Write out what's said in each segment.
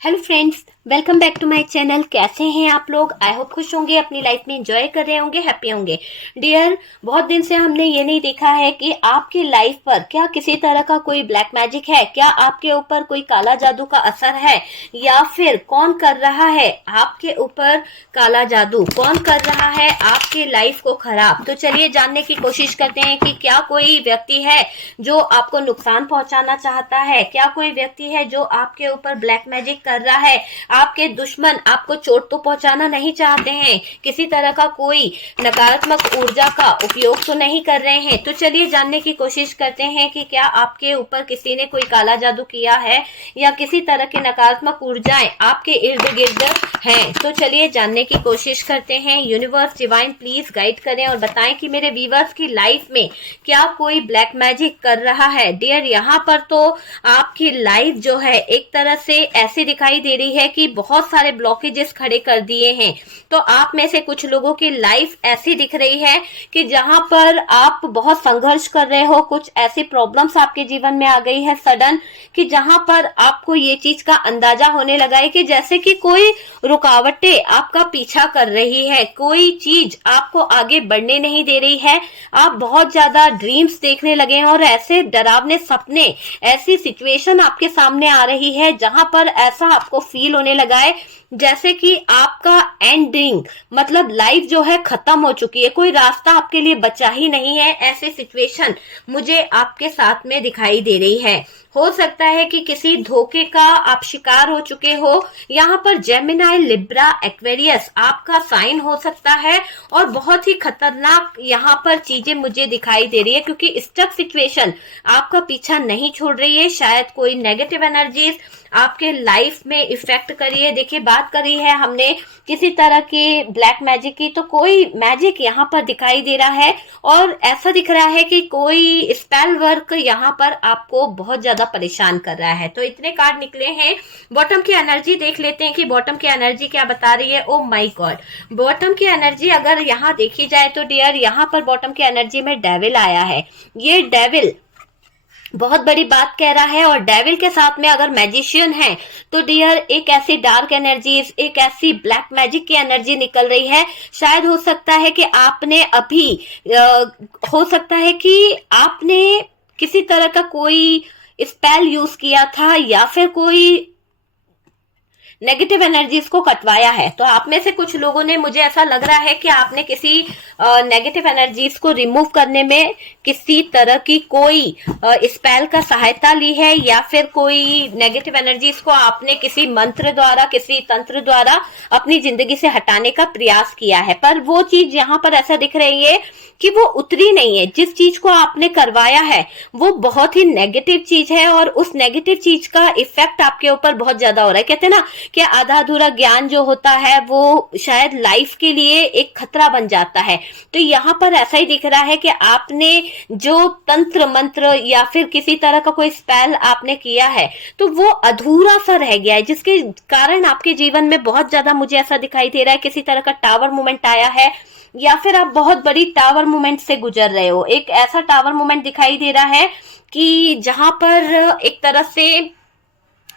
Hello friends, welcome back to my channel. कैसे हैं आप लोग? आई होप खुश होंगे, अपनी लाइफ में एंजॉय कर रहे होंगे, हैप्पी होंगे। डियर, बहुत दिन से हमने ये नहीं देखा है कि आपकी लाइफ पर क्या किसी तरह का कोई ब्लैक मैजिक है, क्या आपके ऊपर कोई काला जादू का असर है, या फिर कौन कर रहा है आपके ऊपर काला जादू, कौन कर रहा है आपके लाइफ को खराब। तो चलिए जानने की कोशिश करते हैं कि क्या कोई व्यक्ति है जो आपको नुकसान पहुंचाना चाहता है, क्या कोई व्यक्ति है जो आपके ऊपर ब्लैक मैजिक कर रहा है। आपके दुश्मन आपको चोट तो पहुंचाना नहीं चाहते हैं, किसी तरह का कोई नकारात्मक ऊर्जा का उपयोग तो नहीं कर रहे हैं। तो चलिए जानने की कोशिश करते हैं कि क्या आपके ऊपर किसी ने कोई काला जादू किया है या किसी तरह की नकारात्मक ऊर्जाएं आपके इर्द गिर्द हैं। तो चलिए जानने की कोशिश करते हैं। यूनिवर्स डिवाइन प्लीज गाइड करें और बताएं कि मेरे व्यूअर्स की लाइफ में क्या कोई ब्लैक मैजिक कर रहा है। डियर, यहाँ पर तो आपकी लाइफ जो है एक तरह से ऐसी दिखाई दे रही है कि बहुत सारे ब्लॉकेजेस खड़े कर दिए हैं। तो आप में से कुछ लोगों की लाइफ ऐसी दिख रही है कि जहां पर आप बहुत संघर्ष कर रहे हो, कुछ ऐसी प्रॉब्लम्स आपके जीवन में आ गई है सडन, कि जहां पर आपको ये चीज का अंदाजा होने लगा है कि जैसे कि कोई रुकावटें आपका पीछा कर रही है, कोई चीज आपको आगे बढ़ने नहीं दे रही है। आप बहुत ज्यादा ड्रीम्स देखने लगे हैं और ऐसे डरावने सपने, ऐसी सिचुएशन आपके सामने आ रही है जहां पर ऐसा आपको फील होने लगा है जैसे कि आपका एंडिंग, मतलब लाइफ जो है खत्म हो चुकी है, कोई रास्ता आपके लिए बचा ही नहीं है। ऐसी सिचुएशन मुझे आपके साथ में दिखाई दे रही है। हो सकता है कि किसी धोखे का आप शिकार हो चुके हो। यहाँ पर जेमिनाई, लिब्रा, एक्वेरियस आपका साइन हो सकता है और बहुत ही खतरनाक यहाँ पर चीजें मुझे दिखाई दे रही है, क्योंकि स्टक सिचुएशन आपका पीछा नहीं छोड़ रही है। शायद कोई नेगेटिव एनर्जीज आपके लाइफ में इफेक्ट करी है। देखिए, बात करी है हमने किसी तरह की ब्लैक मैजिक की, तो कोई मैजिक यहाँ पर दिखाई दे रहा है और ऐसा दिख रहा है कि कोई स्पेल वर्क यहाँ पर आपको बहुत ज्यादा परेशान कर रहा है। तो इतने कार्ड निकले हैं। बॉटम की एनर्जी देख लेते हैं कि बॉटम की एनर्जी क्या बता रही है। ओ माय गॉड, बॉटम की एनर्जी अगर यहाँ देखी जाए तो डियर, यहाँ पर बॉटम की एनर्जी में डेविल आया है। ये डेविल बहुत बड़ी बात कह रहा है और डेविल के साथ में अगर मैजिशियन है तो डियर एक ऐसी डार्क एनर्जीज, एक ऐसी ब्लैक मैजिक की एनर्जी निकल रही है। शायद हो सकता है कि आपने अभी हो सकता है कि आपने किसी तरह का कोई स्पेल यूज किया था या फिर कोई नेगेटिव एनर्जीज को कटवाया है। तो आप में से कुछ लोगों ने, मुझे ऐसा लग रहा है कि आपने किसी नेगेटिव एनर्जीज को रिमूव करने में किसी तरह की कोई स्पेल का सहायता ली है, या फिर कोई नेगेटिव एनर्जीज को आपने किसी मंत्र द्वारा, किसी तंत्र द्वारा अपनी जिंदगी से हटाने का प्रयास किया है। पर वो चीज यहाँ पर ऐसा दिख रही है कि वो उतरी नहीं है। जिस चीज को आपने करवाया है वो बहुत ही नेगेटिव चीज है और उस नेगेटिव चीज का इफेक्ट आपके ऊपर बहुत ज्यादा हो रहा है। कहते हैं ना कि आधा अधूरा ज्ञान जो होता है वो शायद लाइफ के लिए एक खतरा बन जाता है। तो यहाँ पर ऐसा ही दिख रहा है कि आपने जो तंत्र मंत्र या फिर किसी तरह का कोई स्पेल आपने किया है तो वो अधूरा सा रह गया है, जिसके कारण आपके जीवन में बहुत ज्यादा, मुझे ऐसा दिखाई दे रहा है, किसी तरह का टावर मूवमेंट आया है, या फिर आप बहुत बड़ी टावर मूवमेंट से गुजर रहे हो। एक ऐसा टावर मूवमेंट दिखाई दे रहा है कि जहां पर एक तरह से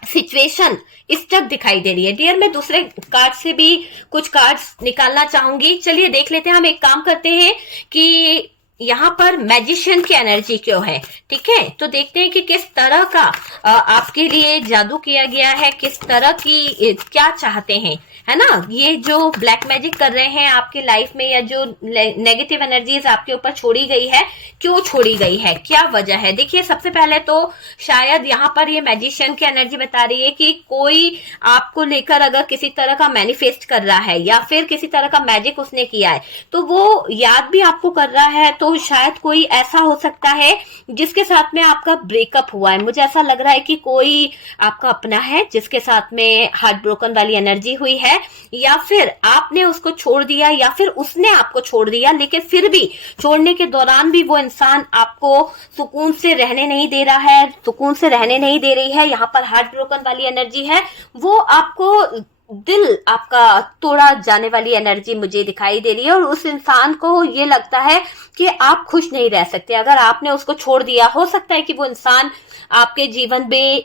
सिचुएशन स्टक दिखाई दे रही है। डियर, मैं दूसरे कार्ड से भी कुछ कार्ड्स निकालना चाहूंगी। चलिए देख लेते हैं। हम एक काम करते हैं कि यहाँ पर मैजिशियन की एनर्जी क्यों है, ठीक है। तो देखते हैं कि किस तरह का आपके लिए जादू किया गया है, किस तरह की क्या चाहते हैं, है ना। ये जो ब्लैक मैजिक कर रहे हैं आपकी लाइफ में, या जो नेगेटिव एनर्जीज आपके ऊपर छोड़ी गई है, क्यों छोड़ी गई है, क्या वजह है। देखिए, सबसे पहले तो शायद यहाँ पर ये मैजिशियन की एनर्जी बता रही है कि कोई आपको लेकर अगर किसी तरह का मैनिफेस्ट कर रहा है या फिर किसी तरह का मैजिक उसने किया है तो वो याद भी आपको कर रहा है। तो शायद कोई ऐसा हो सकता है जिसके साथ में आपका ब्रेकअप हुआ है। मुझे ऐसा लग रहा है कि कोई आपका अपना है जिसके साथ में हार्ट ब्रोकन वाली एनर्जी हुई है, या फिर आपने उसको छोड़ दिया या फिर उसने आपको छोड़ दिया, लेकिन फिर भी छोड़ने के दौरान भी वो इंसान आपको सुकून से रहने नहीं दे रहा है, सुकून से रहने नहीं दे रही है। यहाँ पर हार्ट ब्रोकन वाली एनर्जी है, वो आपको दिल आपका तोड़ा जाने वाली एनर्जी मुझे दिखाई दे रही है और उस इंसान को ये लगता है कि आप खुश नहीं रह सकते अगर आपने उसको छोड़ दिया। हो सकता है कि वो इंसान आपके जीवन में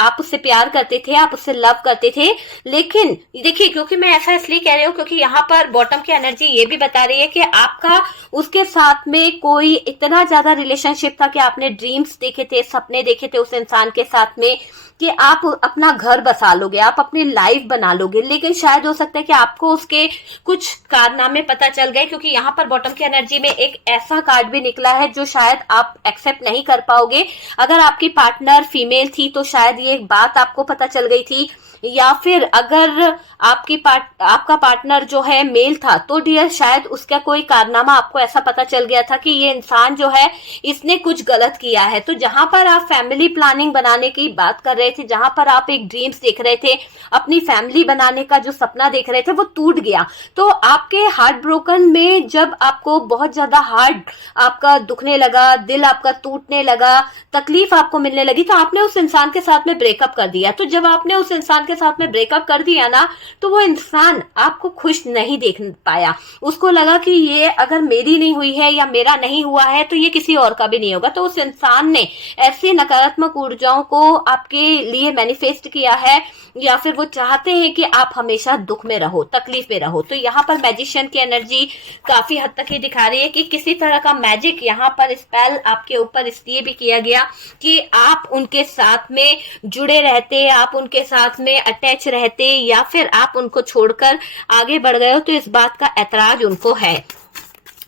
आप उससे प्यार करते थे, आप उससे लव करते थे। लेकिन देखिए, क्योंकि मैं ऐसा इसलिए कह रही हूँ क्योंकि यहाँ पर बॉटम की एनर्जी ये भी बता रही है कि आपका उसके साथ में कोई इतना ज्यादा रिलेशनशिप था कि आपने ड्रीम्स देखे थे, सपने देखे थे उस इंसान के साथ में कि आप अपना घर बसा लोगे, आप अपनी लाइफ बना लोगे। लेकिन शायद हो सकता है कि आपको उसके कुछ कारनामे पता चल गए, क्योंकि यहाँ पर बॉटम की एनर्जी में एक ऐसा कार्ड भी निकला है जो शायद आप एक्सेप्ट नहीं कर पाओगे। अगर आपकी पार्टनर फीमेल थी तो शायद ये बात आपको पता चल गई थी, या फिर अगर आपका पार्टनर जो है मेल था तो डियर शायद उसका कोई कारनामा आपको ऐसा पता चल गया था कि ये इंसान जो है इसने कुछ गलत किया है। तो जहां पर आप फैमिली प्लानिंग बनाने की बात कर रहे थे, जहां पर आप एक ड्रीम्स देख रहे थे, अपनी फैमिली बनाने का जो सपना देख रहे थे वो टूट गया। तो आपके हार्ट ब्रोकन में जब आपको बहुत ज्यादा हार्ट आपका दुखने लगा, दिल आपका टूटने लगा, तकलीफ आपको मिलने लगी, तो आपने उस इंसान के साथ में ब्रेकअप कर दिया। तो जब आपने उस इंसान के साथ में ब्रेकअप कर दिया ना, तो वो इंसान आपको खुश नहीं देख पाया। उसको लगा कि ये अगर मेरी नहीं हुई है या मेरा नहीं हुआ है तो ये किसी और का भी नहीं होगा। तो उस इंसान ने ऐसी नकारात्मक ऊर्जाओं को आपके लिए मैनिफेस्ट किया है, या फिर वो चाहते हैं कि आप हमेशा दुख में रहो, तकलीफ में रहो। तो यहाँ पर मैजिशियन की एनर्जी काफी हद तक ये दिखा रही है कि किसी तरह का मैजिक यहाँ पर स्पेल आपके ऊपर इसलिए भी किया गया कि आप उनके साथ में जुड़े रहते, आप उनके साथ में अटैच रहते, या फिर आप उनको छोड़कर आगे बढ़ गए हो। तो इस बात का ऐतराज उनको है।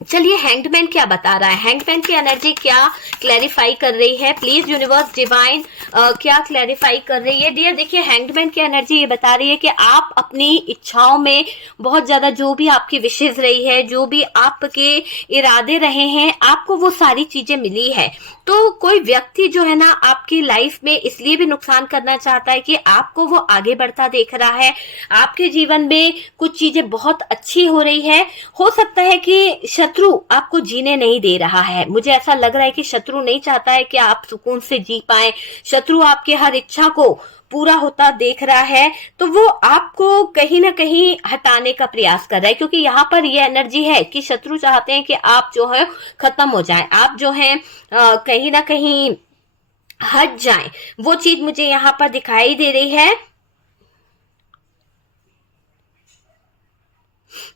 चलिए हैंगमैन क्या बता रहा है, हैंगमैन की एनर्जी क्या क्लैरिफाई कर रही है, प्लीज यूनिवर्स डिवाइन क्या क्लैरिफाई कर रही है। डियर देखिए, हैंगमैन की एनर्जी ये बता रही है कि आप अपनी इच्छाओं में बहुत ज्यादा, जो भी आपकी विशेष रही है, जो भी आपके इरादे रहे हैं, आपको वो सारी चीजें मिली है। तो कोई व्यक्ति जो है ना आपकी लाइफ में इसलिए भी नुकसान करना चाहता है कि आपको वो आगे बढ़ता देख रहा है, आपके जीवन में कुछ चीजें बहुत अच्छी हो रही है। हो सकता है कि शत्रु आपको जीने नहीं दे रहा है, मुझे ऐसा लग रहा है कि शत्रु नहीं चाहता है कि आप सुकून से जी पाए, शत्रु आपके हर इच्छा को पूरा होता देख रहा है, तो वो आपको कहीं ना कहीं हटाने का प्रयास कर रहा है। क्योंकि यहाँ पर ये एनर्जी है कि शत्रु चाहते हैं कि आप जो है खत्म हो जाएं, आप जो है कहीं ना कहीं हट जाएं। वो चीज मुझे यहाँ पर दिखाई दे रही है।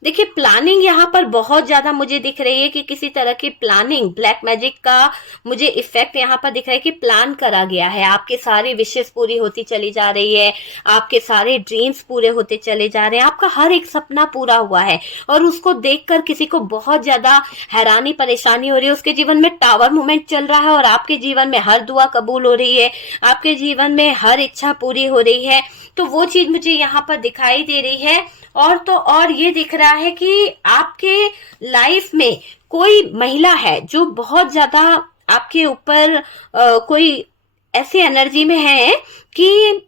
देखिए, प्लानिंग यहाँ पर बहुत ज्यादा मुझे दिख रही है कि किसी तरह की प्लानिंग, ब्लैक मैजिक का मुझे इफेक्ट यहाँ पर दिख रहा है कि प्लान करा गया है। आपके सारी विशेष पूरी होती चली जा रही है, आपके सारे ड्रीम्स पूरे होते चले जा रहे हैं, आपका हर एक सपना पूरा हुआ है, और उसको देखकर किसी को बहुत ज्यादा हैरानी परेशानी हो रही है। उसके जीवन में टावर मूवमेंट चल रहा है और आपके जीवन में हर दुआ कबूल हो रही है, आपके जीवन में हर इच्छा पूरी हो रही है। तो वो चीज मुझे यहाँ पर दिखाई दे रही है। और तो और ये दिख रहा है कि आपके लाइफ में कोई महिला है जो बहुत ज्यादा आपके ऊपर कोई ऐसी एनर्जी में है कि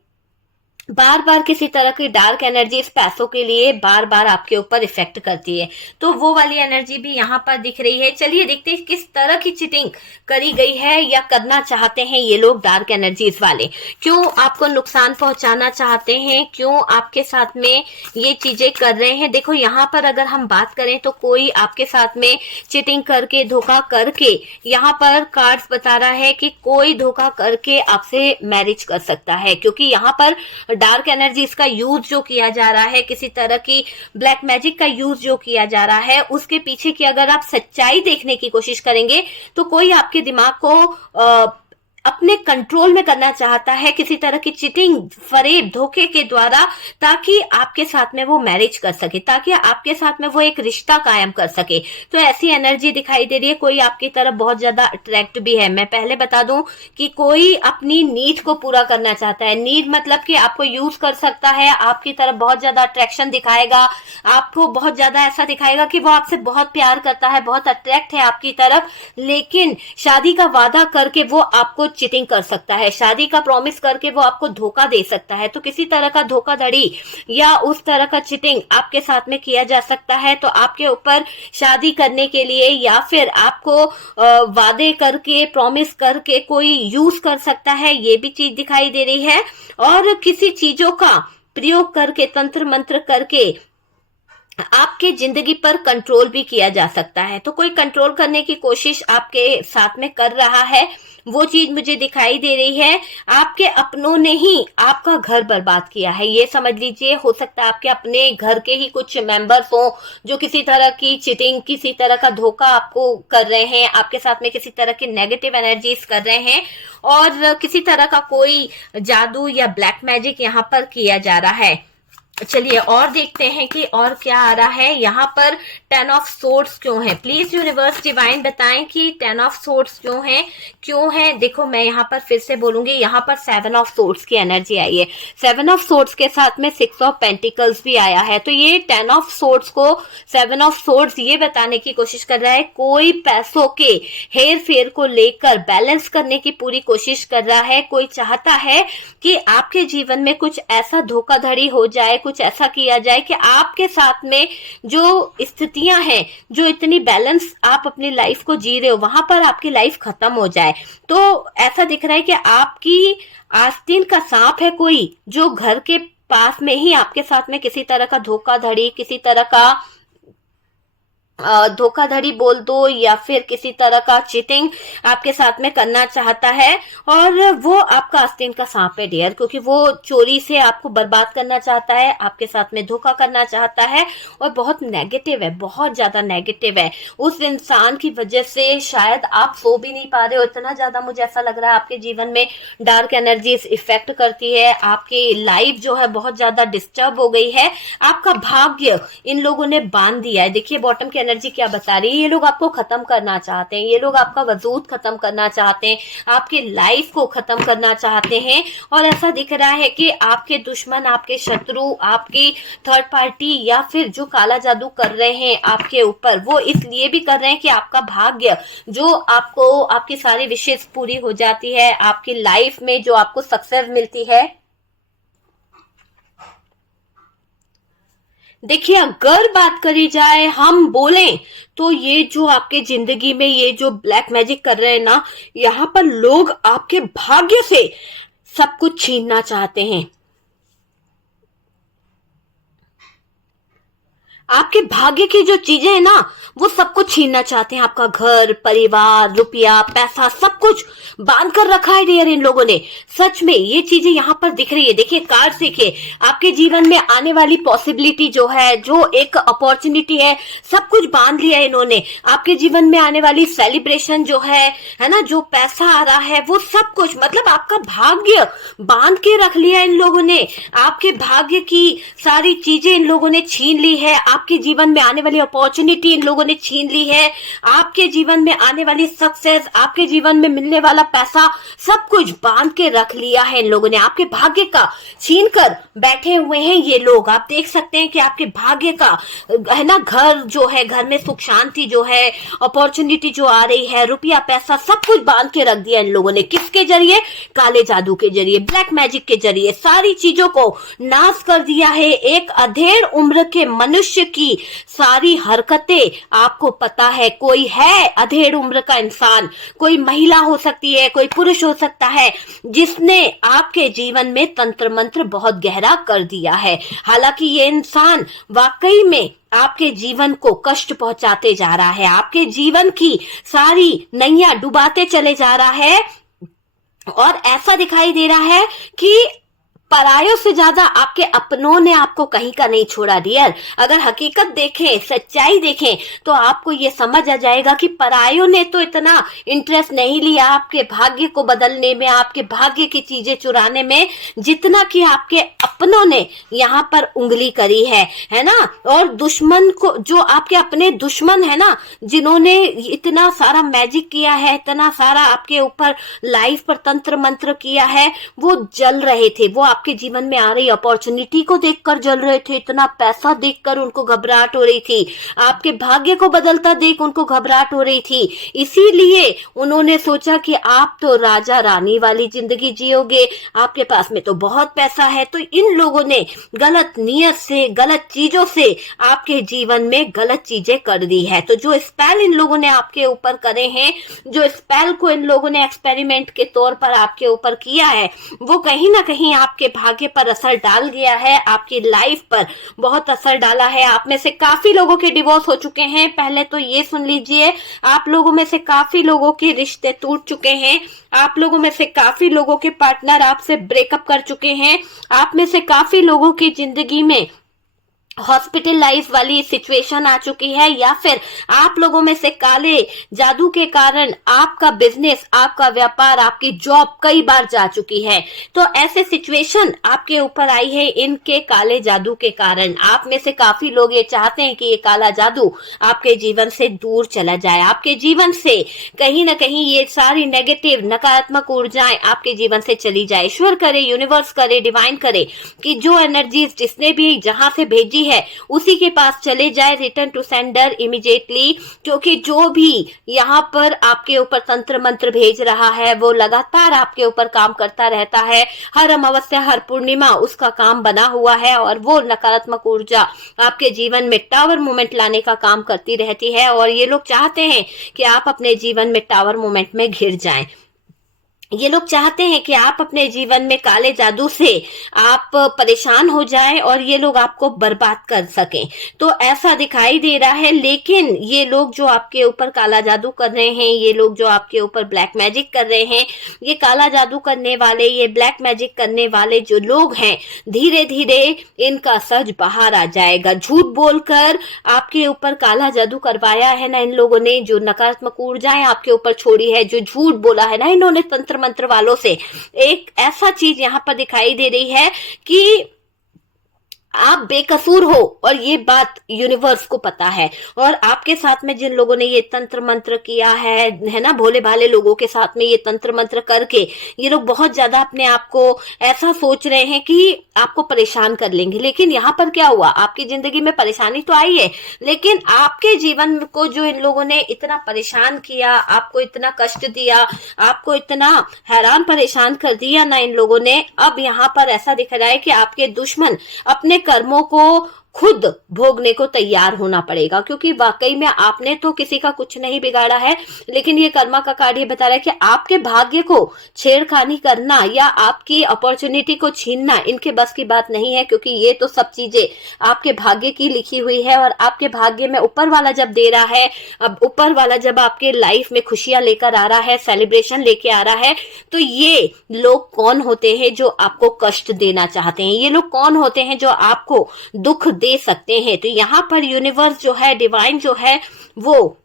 बार बार किसी तरह की डार्क एनर्जी इस पैसों के लिए बार बार आपके ऊपर इफेक्ट करती है। तो वो वाली एनर्जी भी यहाँ पर दिख रही है। चलिए देखते हैं किस तरह की चीटिंग करी गई है या करना चाहते हैं ये लोग डार्क एनर्जीज वाले, क्यों आपको नुकसान पहुंचाना चाहते हैं, क्यों आपके साथ में ये चीजें कर रहे हैं। देखो, यहाँ पर अगर हम बात करें तो कोई आपके साथ में चीटिंग करके, धोखा करके, यहाँ पर कार्ड्स बता रहा है कि कोई धोखा करके आपसे मैरिज कर सकता है, क्योंकि यहाँ पर डार्क एनर्जी इसका यूज जो किया जा रहा है, किसी तरह की ब्लैक मैजिक का यूज जो किया जा रहा है, उसके पीछे की अगर आप सच्चाई देखने की कोशिश करेंगे तो कोई आपके दिमाग को अपने कंट्रोल में करना चाहता है किसी तरह की चीटिंग, फरेब, धोखे के द्वारा, ताकि आपके साथ में वो मैरिज कर सके, ताकि आपके साथ में वो एक रिश्ता कायम कर सके। तो ऐसी एनर्जी दिखाई दे रही है। कोई आपकी तरफ बहुत ज्यादा अट्रैक्ट भी है। मैं पहले बता दूं कि कोई अपनी नीड को पूरा करना चाहता है। नीड मतलब कि आपको यूज कर सकता है, आपकी तरफ बहुत ज्यादा अट्रैक्शन दिखाएगा, आपको बहुत ज्यादा ऐसा दिखाएगा कि वो आपसे बहुत प्यार करता है, बहुत अट्रैक्ट है आपकी तरफ, लेकिन शादी का वादा करके वो आपको चीटिंग कर सकता है, शादी का प्रॉमिस करके वो आपको धोखा दे सकता है। तो किसी तरह का धोखाधड़ी या उस तरह का चीटिंग आपके साथ में किया जा सकता है। तो आपके ऊपर शादी करने के लिए या फिर आपको वादे करके, प्रॉमिस करके कोई यूज कर सकता है, ये भी चीज दिखाई दे रही है। और किसी चीजों का प्रयोग करके, तंत्र मंत्र करके आपके जिंदगी पर कंट्रोल भी किया जा सकता है। तो कोई कंट्रोल करने की कोशिश आपके साथ में कर रहा है, वो चीज मुझे दिखाई दे रही है। आपके अपनों ने ही आपका घर बर्बाद किया है, ये समझ लीजिए। हो सकता है आपके अपने घर के ही कुछ मेंबर्स हो जो किसी तरह की चीटिंग, किसी तरह का धोखा आपको कर रहे हैं, आपके साथ में किसी तरह की नेगेटिव एनर्जीज कर रहे हैं, और किसी तरह का कोई जादू या ब्लैक मैजिक यहाँ पर किया जा रहा है। चलिए और देखते हैं कि और क्या आ रहा है यहाँ पर। 10 ऑफ सोर्ड्स क्यों है? प्लीज यूनिवर्स डिवाइन बताएं कि 10 ऑफ सोर्ड्स क्यों है। देखो मैं यहाँ पर फिर से बोलूंगी, यहाँ पर 7 ऑफ सोर्ड्स की एनर्जी आई है। 7 ऑफ सोर्ड्स के साथ में 6 ऑफ पेंटिकल्स भी आया है। तो ये 10 ऑफ सोर्ड्स को 7 ऑफ सोर्ड्स ये बताने की कोशिश कर रहा है, कोई पैसों के हेर फेर को लेकर बैलेंस करने की पूरी कोशिश कर रहा है। कोई चाहता है कि आपके जीवन में कुछ ऐसा धोखाधड़ी हो जाए, कुछ ऐसा किया जाए कि आपके साथ में जो स्थितियां हैं, जो इतनी बैलेंस आप अपनी लाइफ को जी रहे हो, वहां पर आपकी लाइफ खत्म हो जाए। तो ऐसा दिख रहा है कि आपकी आस्तीन का सांप है कोई, जो घर के पास में ही आपके साथ में किसी तरह का धोखाधड़ी, किसी तरह का धोखाधड़ी बोल दो, या फिर किसी तरह का चीटिंग आपके साथ में करना चाहता है। और वो आपका आस्तीन का सांप है डियर, क्योंकि वो चोरी से आपको बर्बाद करना चाहता है, आपके साथ में धोखा करना चाहता है, और बहुत नेगेटिव है, बहुत ज्यादा नेगेटिव है। उस इंसान की वजह से शायद आप सो भी नहीं पा रहे हो, इतना ज्यादा मुझे ऐसा लग रहा है आपके जीवन में डार्क एनर्जीज इफेक्ट करती है। आपकी लाइफ जो है बहुत ज्यादा डिस्टर्ब हो गई है, आपका भाग्य इन लोगों ने बांध दिया है। देखिए बॉटम की एनर्जी क्या बता रही है, ये लोग आपको खत्म करना चाहते हैं, ये लोग आपका वजूद खत्म करना चाहते हैं, आपकी लाइफ को खत्म करना चाहते हैं। और ऐसा दिख रहा है कि आपके दुश्मन, आपके शत्रु, आपकी थर्ड पार्टी, या फिर जो काला जादू कर रहे हैं आपके ऊपर, वो इसलिए भी कर रहे हैं कि आपका भाग्य, जो आपको आपकी सारी विशेष पूरी हो जाती है, आपकी लाइफ में जो आपको सक्सेस मिलती है। देखिए अगर बात करी जाए, हम बोलें तो ये जो आपके जिंदगी में ये जो ब्लैक मैजिक कर रहे हैं ना, यहाँ पर लोग आपके भाग्य से सब कुछ छीनना चाहते हैं। आपके भाग्य की जो चीजें हैं ना, वो सब कुछ छीनना चाहते हैं। आपका घर, परिवार, रुपया, पैसा, सब कुछ बांध कर रखा है डियर इन लोगों ने। सच में ये चीजें यहाँ पर दिख रही है। देखिए कार्ड देखिए, आपके जीवन में आने वाली पॉसिबिलिटी जो है, जो एक अपॉर्चुनिटी है, सब कुछ बांध लिया है इन्होंने। आपके जीवन में आने वाली सेलिब्रेशन जो है ना, जो पैसा आ रहा है, वो सब कुछ, मतलब आपका भाग्य बांध के रख लिया इन लोगों ने। आपके भाग्य की सारी चीजें इन लोगों ने छीन ली है। आपके जीवन में आने वाली अपॉर्चुनिटी इन लोगों ने छीन ली है। आपके जीवन में आने वाली सक्सेस, आपके जीवन में मिलने वाला पैसा, सब कुछ बांध के रख लिया है इन लोगों ने। आपके भाग्य का छीन कर बैठे हुए हैं ये लोग। आप देख सकते हैं कि आपके भाग्य का है ना, घर जो है, घर में सुख शांति जो है, अपॉर्चुनिटी जो आ रही है, रुपया पैसा, सब कुछ बांध के रख दिया इन लोगों ने। किसके जरिए? काले जादू के जरिए, ब्लैक मैजिक के जरिए सारी चीजों को नाश कर दिया है। एक अधेड़ उम्र के मनुष्य की सारी हरकतें आपको पता है। कोई है अधेड़ उम्र का इंसान, कोई महिला हो सकती है, कोई पुरुष हो सकता है, जिसने आपके जीवन में तंत्र मंत्र बहुत गहरा कर दिया है। हालांकि ये इंसान वाकई में आपके जीवन को कष्ट पहुंचाते जा रहा है, आपके जीवन की सारी नैया डुबाते चले जा रहा है। और ऐसा दिखाई दे रहा है कि परायों से ज्यादा आपके अपनों ने आपको कहीं का नहीं छोड़ा डियर। अगर हकीकत देखें, सच्चाई देखें, तो आपको ये समझ आ जाएगा कि परायों ने तो इतना इंटरेस्ट नहीं लिया आपके भाग्य को बदलने में, आपके भाग्य की चीजें चुराने में, जितना कि आपके अपनों ने यहाँ पर उंगली करी है ना। और दुश्मन को, जो आपके अपने दुश्मन है ना, जिन्होंने इतना सारा मैजिक किया है, इतना सारा आपके ऊपर लाइफ पर तंत्र मंत्र किया है, वो जल रहे थे। वो आपके जीवन में आ रही अपॉर्चुनिटी को देखकर जल रहे थे। इतना पैसा देखकर उनको घबराहट हो रही थी, आपके भाग्य को बदलता देख उनको घबराहट हो रही थी। इसीलिए उन्होंने सोचा कि आप तो राजा रानी वाली जिंदगी जियोगे, आपके पास में तो बहुत पैसा है। तो इन लोगों ने गलत नियत से, गलत चीजों से आपके जीवन में गलत चीजें कर दी है। तो जो स्पेल इन लोगों ने आपके ऊपर करे हैं, जो स्पेल को इन लोगों ने एक्सपेरिमेंट के तौर पर आपके ऊपर किया है, वो कहीं ना कहीं आपके आपके भाग्य पर असर डाल गया है, आपकी लाइफ पर बहुत असर डाला है। आप में से काफी लोगों के डिवोर्स हो चुके हैं। पहले तो ये सुन लीजिए, आप लोगों में से काफी लोगों के रिश्ते टूट चुके हैं। आप लोगों में से काफी लोगों के पार्टनर आपसे ब्रेकअप कर चुके हैं। आप में से काफी लोगों की जिंदगी में हॉस्पिटलाइज वाली सिचुएशन आ चुकी है, या फिर आप लोगों में से काले जादू के कारण आपका बिजनेस, आपका व्यापार, आपकी जॉब कई बार जा चुकी है। तो ऐसे सिचुएशन आपके ऊपर आई है इनके काले जादू के कारण। आप में से काफी लोग ये चाहते हैं कि ये काला जादू आपके जीवन से दूर चला जाए, आपके जीवन से कहीं ना कहीं ये सारी नेगेटिव नकारात्मक ऊर्जाएं आपके जीवन से चली जाए। ईश्वर करे, यूनिवर्स करे, डिवाइन करे कि जो एनर्जीज जिसने भी जहां से भेजी है उसी के पास चले जाए, रिटर्न टू सेंडर इमीडिएटली। क्योंकि जो भी यहाँ पर आपके ऊपर तंत्र मंत्र भेज रहा है वो लगातार आपके ऊपर काम करता रहता है। हर अमावस्या, हर पूर्णिमा उसका काम बना हुआ है और वो नकारात्मक ऊर्जा आपके जीवन में टावर मूवमेंट लाने का काम करती रहती है। और ये लोग चाहते हैं कि आप अपने जीवन में टावर मूवमेंट में घिर जाएं। ये लोग चाहते हैं कि आप अपने जीवन में काले जादू से आप परेशान हो जाएं और ये लोग आपको बर्बाद कर सकें। तो ऐसा दिखाई दे रहा है। लेकिन ये लोग जो आपके ऊपर काला जादू कर रहे हैं, ये लोग जो आपके ऊपर ब्लैक मैजिक कर रहे हैं, ये काला जादू करने वाले, ये ब्लैक मैजिक करने वाले जो लोग हैं, धीरे धीरे इनका सच बाहर आ जाएगा। झूठ बोलकर आपके ऊपर काला जादू करवाया है ना इन लोगों ने, जो नकारात्मक ऊर्जाएं आपके ऊपर छोड़ी है, जो झूठ बोला है ना इन्होंने तंत्र मंत्र वालों से, एक ऐसा चीज यहां पर दिखाई दे रही है कि आप बेकसूर हो और ये बात यूनिवर्स को पता है। और आपके साथ में जिन लोगों ने ये तंत्र मंत्र किया है ना, भोले भाले लोगों के साथ में ये तंत्र मंत्र करके ये लोग बहुत ज्यादा अपने आप को ऐसा सोच रहे हैं कि आपको परेशान कर लेंगे। लेकिन यहाँ पर क्या हुआ, आपकी जिंदगी में परेशानी तो आई है, लेकिन आपके जीवन को जो इन लोगों ने इतना परेशान किया, आपको इतना कष्ट दिया, आपको इतना हैरान परेशान कर दिया ना इन लोगों ने, अब यहाँ पर ऐसा दिख रहा है कि आपके दुश्मन अपने कर्मों को खुद भोगने को तैयार होना पड़ेगा। क्योंकि वाकई में आपने तो किसी का कुछ नहीं बिगाड़ा है, लेकिन ये कर्मा का कार्ड ये बता रहा है कि आपके भाग्य को छेड़खानी करना या आपकी अपॉर्चुनिटी को छीनना इनके बस की बात नहीं है। क्योंकि ये तो सब चीजें आपके भाग्य की लिखी हुई है और आपके भाग्य में ऊपर वाला जब दे रहा है, अब ऊपर वाला जब आपके लाइफ में खुशियां लेकर आ रहा है, सेलिब्रेशन लेके आ रहा है, तो ये लोग कौन होते हैं जो आपको कष्ट देना चाहते हैं, ये लोग कौन होते हैं जो आपको दुख दे सकते हैं। तो यहाँ पर यूनिवर्स जो है, डिवाइन जो है, वो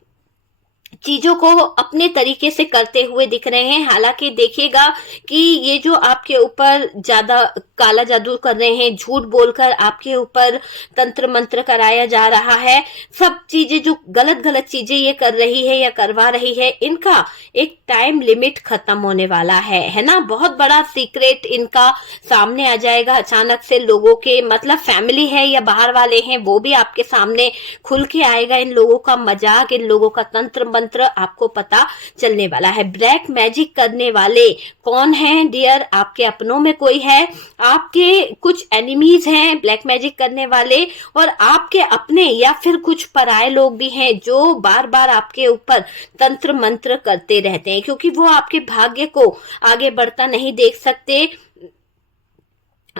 चीजों को अपने तरीके से करते हुए दिख रहे हैं। हालांकि देखिएगा कि ये जो आपके ऊपर ज्यादा काला जादू कर रहे हैं, झूठ बोलकर आपके ऊपर तंत्र मंत्र कराया जा रहा है, सब चीजें जो गलत गलत चीजें ये कर रही है या करवा रही है, इनका एक टाइम लिमिट खत्म होने वाला है ना। बहुत बड़ा सीक्रेट इनका सामने आ जाएगा अचानक से। लोगों के मतलब फैमिली है या बाहर वाले हैं, वो भी आपके सामने खुल के आएगा। इन लोगों का मजाक, इन लोगों का तंत्र मंत्र आपको पता चलने वाला है। ब्लैक मैजिक करने वाले कौन हैं डियर? आपके अपनों में कोई है, आपके कुछ एनिमीज हैं ब्लैक मैजिक करने वाले, और आपके अपने या फिर कुछ पराये लोग भी हैं जो बार बार आपके ऊपर तंत्र मंत्र करते रहते हैं। क्योंकि वो आपके भाग्य को आगे बढ़ता नहीं देख सकते,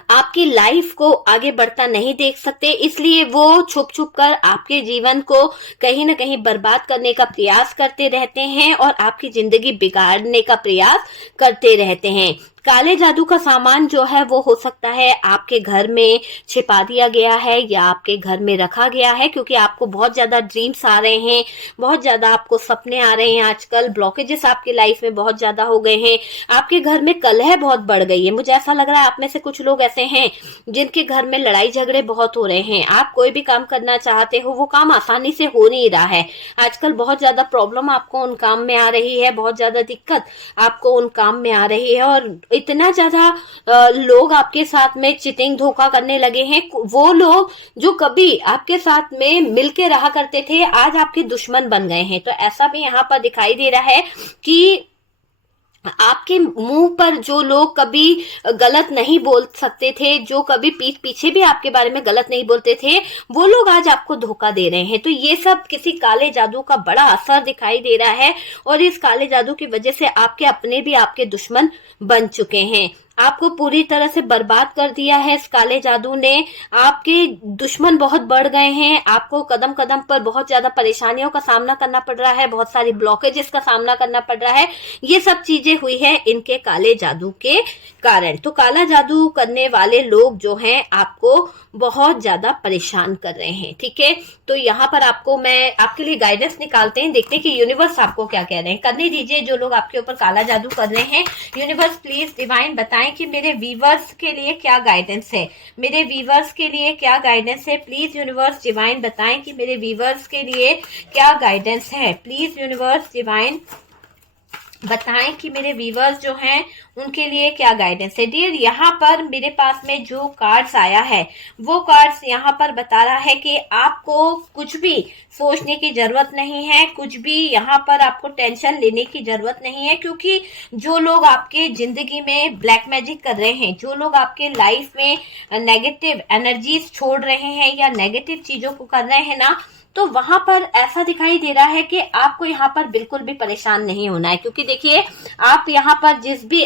आपकी लाइफ को आगे बढ़ता नहीं देख सकते, इसलिए वो छुप छुप कर आपके जीवन को कहीं ना कहीं बर्बाद करने का प्रयास करते रहते हैं और आपकी जिंदगी बिगाड़ने का प्रयास करते रहते हैं। काले जादू का सामान जो है वो हो सकता है आपके घर में छिपा दिया गया है या आपके घर में रखा गया है। क्योंकि आपको बहुत ज्यादा ड्रीम्स आ रहे हैं, बहुत ज्यादा आपको सपने आ रहे हैं, आजकल ब्लॉकेजेस आपकी लाइफ में बहुत ज्यादा हो गए हैं, आपके घर में कलह बहुत बढ़ गई है। मुझे ऐसा लग रहा है आप में से कुछ लोग ऐसे हैं जिनके घर में लड़ाई झगड़े बहुत हो रहे हैं। आप कोई भी काम करना चाहते हो, वो काम आसानी से हो नहीं रहा है। आजकल बहुत ज्यादा प्रॉब्लम आपको उन काम में आ रही है, बहुत ज्यादा दिक्कत आपको उन काम में आ रही है, और इतना ज्यादा लोग आपके साथ में चीटिंग धोखा करने लगे हैं। वो लोग जो कभी आपके साथ में मिलके रहा करते थे, आज आपके दुश्मन बन गए हैं। तो ऐसा भी यहाँ पर दिखाई दे रहा है कि आपके मुंह पर जो लोग कभी गलत नहीं बोल सकते थे, जो कभी पीठ पीछे भी आपके बारे में गलत नहीं बोलते थे, वो लोग आज आपको धोखा दे रहे हैं। तो ये सब किसी काले जादू का बड़ा असर दिखाई दे रहा है और इस काले जादू की वजह से आपके अपने भी आपके दुश्मन बन चुके हैं। आपको पूरी तरह से बर्बाद कर दिया है इस काले जादू ने। आपके दुश्मन बहुत बढ़ गए हैं, आपको कदम कदम पर बहुत ज्यादा परेशानियों का सामना करना पड़ रहा है, बहुत सारी ब्लॉकेजेस का सामना करना पड़ रहा है। ये सब चीजें हुई है इनके काले जादू के कारण। तो काला जादू करने वाले लोग जो हैं आपको बहुत ज्यादा परेशान कर रहे हैं, ठीक है। तो यहाँ पर आपको मैं आपके लिए गाइडेंस निकालते हैं, देखते हैं कि यूनिवर्स आपको क्या कह रहे हैं। करने दीजिए जो लोग आपके ऊपर काला जादू कर रहे हैं। यूनिवर्स प्लीज डिवाइन बताएं कि मेरे व्यूवर्स के लिए क्या गाइडेंस है, मेरे व्यूवर्स के लिए क्या गाइडेंस है। प्लीज यूनिवर्स डिवाइन बताएं कि मेरे व्यूवर्स के लिए क्या गाइडेंस है। प्लीज यूनिवर्स डिवाइन बताएं कि मेरे व्यूवर्स जो हैं उनके लिए क्या गाइडेंस है। डियर, यहाँ पर मेरे पास में जो कार्ड्स आया है वो कार्ड्स यहाँ पर बता रहा है कि आपको कुछ भी सोचने की जरूरत नहीं है, कुछ भी यहाँ पर आपको टेंशन लेने की जरूरत नहीं है, क्योंकि जो लोग आपके जिंदगी में ब्लैक मैजिक कर रहे हैं, जो लोग आपके लाइफ में नेगेटिव एनर्जीज छोड़ रहे हैं या नेगेटिव चीजों को कर रहे हैं ना, तो वहां पर ऐसा दिखाई दे रहा है कि आपको यहाँ पर बिल्कुल भी परेशान नहीं होना है। क्योंकि देखिए, आप यहाँ पर जिस भी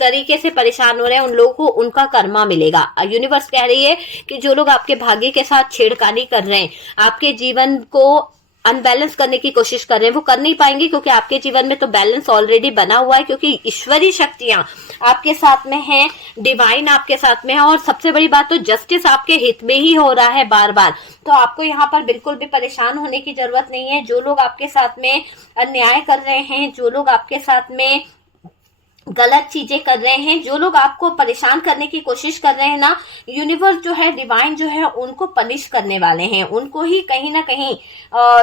तरीके से परेशान हो रहे हैं उन लोगों को उनका कर्मा मिलेगा। यूनिवर्स कह रही है कि जो लोग आपके भाग्य के साथ छेड़खानी कर रहे हैं, आपके जीवन को अनबैलेंस करने की कोशिश कर रहे हैं, वो कर नहीं पाएंगे, क्योंकि आपके जीवन में तो बैलेंस ऑलरेडी बना हुआ है, क्योंकि ईश्वरीय शक्तियां आपके साथ में हैं, डिवाइन आपके साथ में है, और सबसे बड़ी बात तो जस्टिस आपके हित में ही हो रहा है बार बार। तो आपको यहाँ पर बिल्कुल भी परेशान होने की जरूरत नहीं है। जो लोग आपके साथ में अन्याय कर रहे हैं, जो लोग आपके साथ में गलत चीजें कर रहे हैं, जो लोग आपको परेशान करने की कोशिश कर रहे हैं ना, यूनिवर्स जो है, डिवाइन जो है, उनको पनिश करने वाले हैं। उनको ही कहीं ना कहीं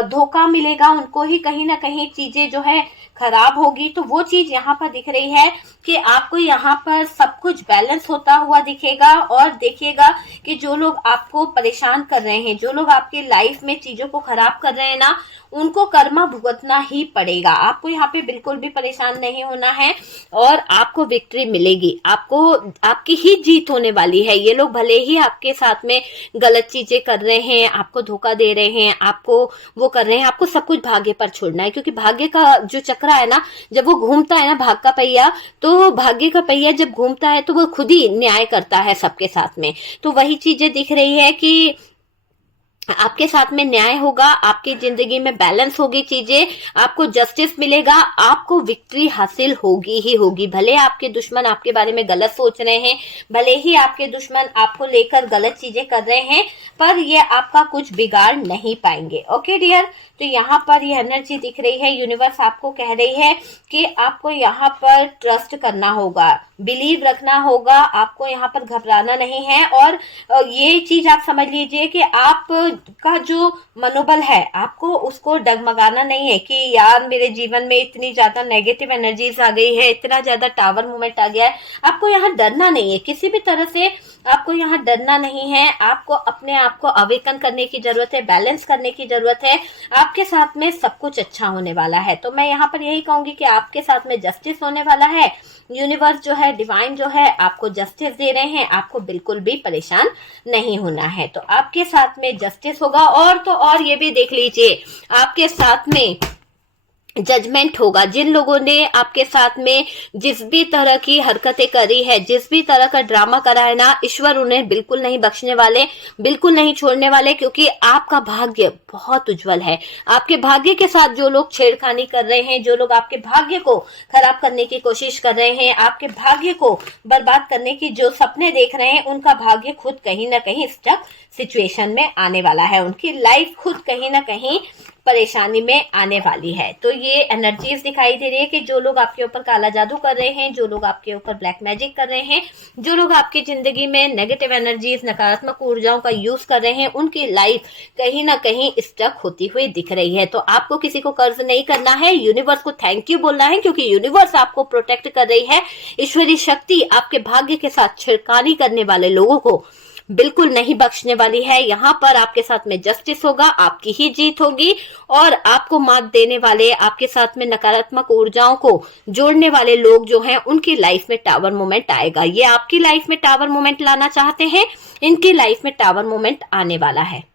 धोखा मिलेगा, उनको ही कहीं ना कहीं चीजें जो है खराब होगी। तो वो चीज यहाँ पर दिख रही है कि आपको यहाँ पर सब कुछ बैलेंस होता हुआ दिखेगा। और देखिएगा कि जो लोग आपको परेशान कर रहे हैं, जो लोग आपकी लाइफ में चीजों को खराब कर रहे हैं ना, उनको कर्मा भुगतना ही पड़ेगा। आपको यहाँ पे बिल्कुल भी परेशान नहीं होना है और आपको विक्ट्री मिलेगी। आपको आपकी ही जीत होने वाली है। ये लोग भले ही आपके साथ में गलत चीजें कर रहे हैं, आपको धोखा दे रहे हैं, आपको वो कर रहे हैं, आपको सब कुछ भाग्य पर छोड़ना है। क्योंकि भाग्य का जो चक्र है ना, जब वो घूमता है ना, भाग का पहिया, तो भाग्य का पहिया जब घूमता है तो वो खुद ही न्याय करता है सबके साथ में। तो वही चीजें दिख रही है कि आपके साथ में न्याय होगा, आपकी जिंदगी में बैलेंस होगी चीजें, आपको जस्टिस मिलेगा, आपको विक्ट्री हासिल होगी ही होगी। भले आपके दुश्मन आपके बारे में गलत सोच रहे हैं, भले ही आपके दुश्मन आपको लेकर गलत चीजें कर रहे हैं, पर ये आपका कुछ बिगाड़ नहीं पाएंगे। ओके डियर, तो यहाँ पर ये एनर्जी दिख रही है। यूनिवर्स आपको कह रही है कि आपको यहाँ पर ट्रस्ट करना होगा, बिलीव रखना होगा, आपको यहाँ पर घबराना नहीं है। और ये चीज आप समझ लीजिए कि आप का जो मनोबल है, आपको उसको डगमगाना नहीं है कि यार मेरे जीवन में इतनी ज्यादा नेगेटिव एनर्जीज आ गई है, इतना ज्यादा टावर मूवमेंट आ गया है। आपको यहाँ डरना नहीं है, किसी भी तरह से आपको यहाँ डरना नहीं है। आपको अपने आप को अवेकन करने की जरूरत है, बैलेंस करने की जरूरत है। आपके साथ में सब कुछ अच्छा होने वाला है। तो मैं यहाँ पर यही कहूंगी कि आपके साथ में जस्टिस होने वाला है। यूनिवर्स जो है, डिवाइन जो है, आपको जस्टिस दे रहे हैं। आपको बिल्कुल भी परेशान नहीं होना है। तो आपके साथ में जस्टिस होगा। और तो और ये भी देख लीजिए, आपके साथ में जजमेंट होगा। जिन लोगों ने आपके साथ में जिस भी तरह की हरकतें करी है, जिस भी तरह का ड्रामा करा है ना, ईश्वर उन्हें बिल्कुल नहीं बख्शने वाले, बिल्कुल नहीं छोड़ने वाले। क्योंकि आपका भाग्य बहुत उज्जवल है। आपके भाग्य के साथ जो लोग छेड़खानी कर रहे हैं, जो लोग आपके भाग्य को खराब करने की कोशिश कर रहे हैं, आपके भाग्य को बर्बाद करने की जो सपने देख रहे हैं, उनका भाग्य खुद कहीं ना कहीं स्टक सिचुएशन में आने वाला है। उनकी लाइफ खुद कहीं ना कहीं परेशानी में आने वाली है। तो ये एनर्जीज दिखाई दे रही है कि जो लोग आपके ऊपर काला जादू कर रहे हैं, जो लोग आपके ऊपर ब्लैक मैजिक कर रहे हैं, जो लोग आपकी जिंदगी में नेगेटिव एनर्जीज, नकारात्मक ऊर्जाओं का यूज कर रहे हैं, उनकी लाइफ कहीं ना कहीं स्टक होती हुई दिख रही है। तो आपको किसी को कर्ज नहीं करना है, यूनिवर्स को थैंक यू बोलना है, क्योंकि यूनिवर्स आपको प्रोटेक्ट कर रही है। ईश्वरीय शक्ति आपके भाग्य के साथ छिड़कानी करने वाले लोगों को बिल्कुल नहीं बख्शने वाली है। यहाँ पर आपके साथ में जस्टिस होगा, आपकी ही जीत होगी। और आपको मात देने वाले, आपके साथ में नकारात्मक ऊर्जाओं को जोड़ने वाले लोग जो हैं, उनकी लाइफ में टावर मोमेंट आएगा। ये आपकी लाइफ में टावर मोमेंट लाना चाहते हैं, इनकी लाइफ में टावर मोमेंट आने वाला है।